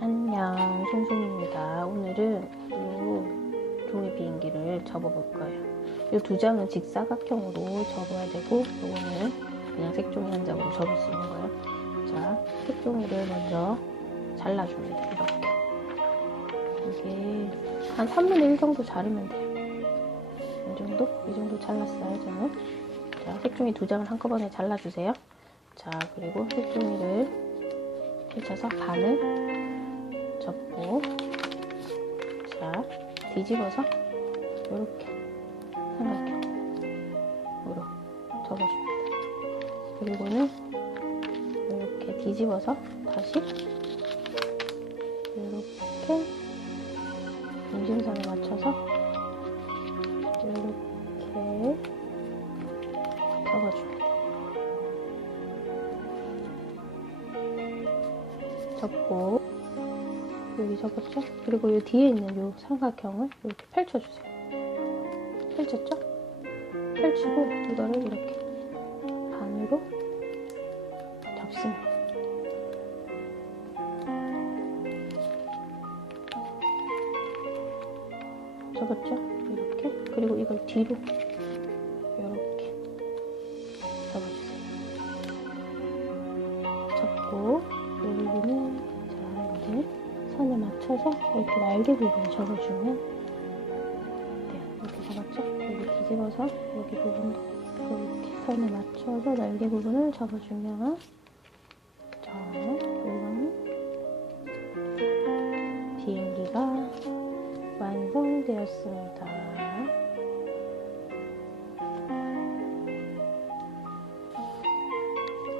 송송입니다. 오늘은 이 종이 비행기를 접어볼 거예요. 이 두 장은 직사각형으로 접어야 되고 이거는 그냥 색종이 한 장으로 접을 수 있는 거예요. 자, 색종이를 먼저 잘라줍니다. 이렇게. 이게 한 3분의 1 정도 자르면 돼요. 이 정도? 이 정도 잘랐어요, 저는. 자, 색종이 두 장을 한꺼번에 잘라주세요. 자, 그리고 색종이를 펼쳐서 반을 접고 자 뒤집어서 이렇게 삼각형으로 접어줍니다. 그리고는 이렇게 뒤집어서 다시 이렇게 중심선에 맞춰서 이렇게 접어줍니다. 접고 여기 접었죠? 그리고 이 뒤에 있는 이 삼각형을 이렇게 펼쳐주세요. 펼쳤죠? 펼치고 이거를 이렇게 반으로 접습니다. 접었죠? 이렇게 그리고 이걸 뒤로 맞춰서 이렇게 날개 부분 접어주면 돼요. 이렇게 잡았죠? 여기 뒤집어서 여기 부분도 이렇게 선에 맞춰서 날개 부분을 접어주면 자 이거는 비행기가 완성되었습니다.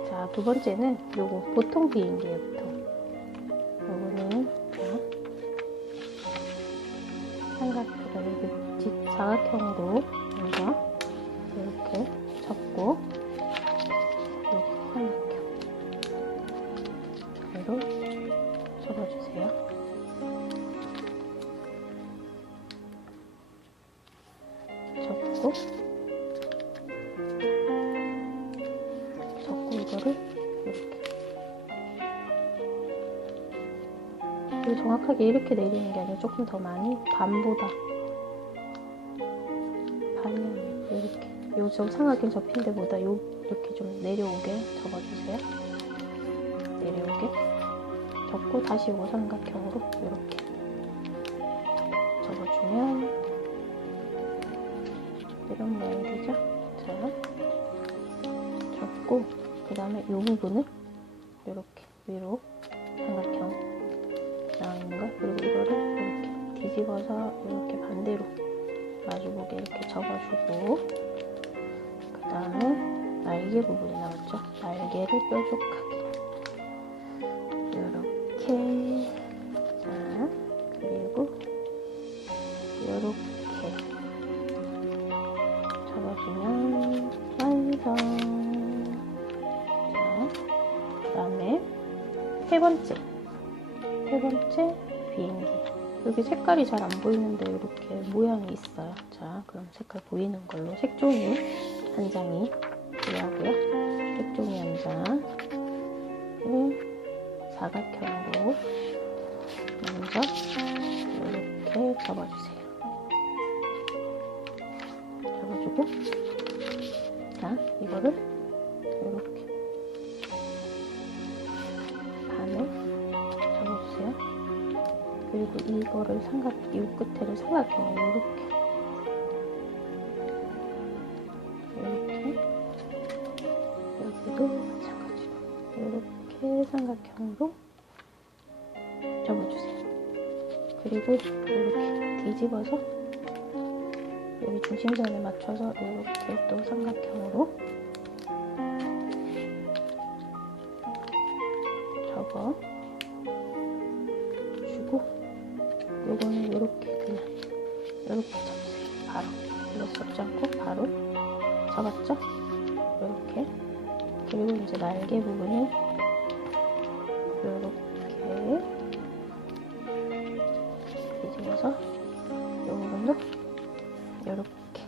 자, 두 번째는 요거 보통 비행기예요, 보통. 이렇게 직사각형으로 먼저 이렇게 접고 이렇게 삼각형으로 접어주세요. 접고 접고 이거를 이렇게 정확하게 이렇게 내리는 게 아니라 조금 더 많이 반보다 요저 삼각형 접힌 데보다 요 이렇게 좀 내려오게 접어주세요. 내려오게. 접고 다시 요 삼각형으로 이렇게 접어주면 이런 모양이 되죠? 자 접고 그 다음에 이 부분을 이렇게 위로 날개 부분이 나왔죠? 날개를 뾰족하게. 이렇게. 자 그리고 이렇게. 접어주면 완성. 자그 다음에 세 번째. 세 번째 비행기. 여기 색깔이 잘 안 보이는데 이렇게 모양이 있어요. 자 그럼 색깔 보이는 걸로. 색종이 한 장이 접어주고 자 이거를 이렇게 반을 접어주세요. 그리고 이거를 삼각, 이 끝에를 삼각형으로 이렇게 이렇게 여기도 마찬가지로 이렇게 삼각형으로 접어주세요. 그리고 이렇게 뒤집어서 중심선에 맞춰서 이렇게 또 삼각형으로 접어 주고 요거는 이렇게 그냥 이렇게 접으세요. 바로 이거 접지 않고 바로 접었죠? 이렇게 그리고 이제 날개 부분은 이렇게 뒤집어서 이렇게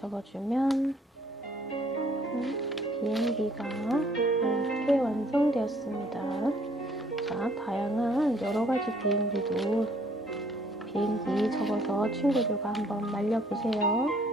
접어주면 음, 비행기가 이렇게 완성되었습니다. 자, 다양한 여러 가지 비행기도 비행기 적어서 친구들과 한번 안녕.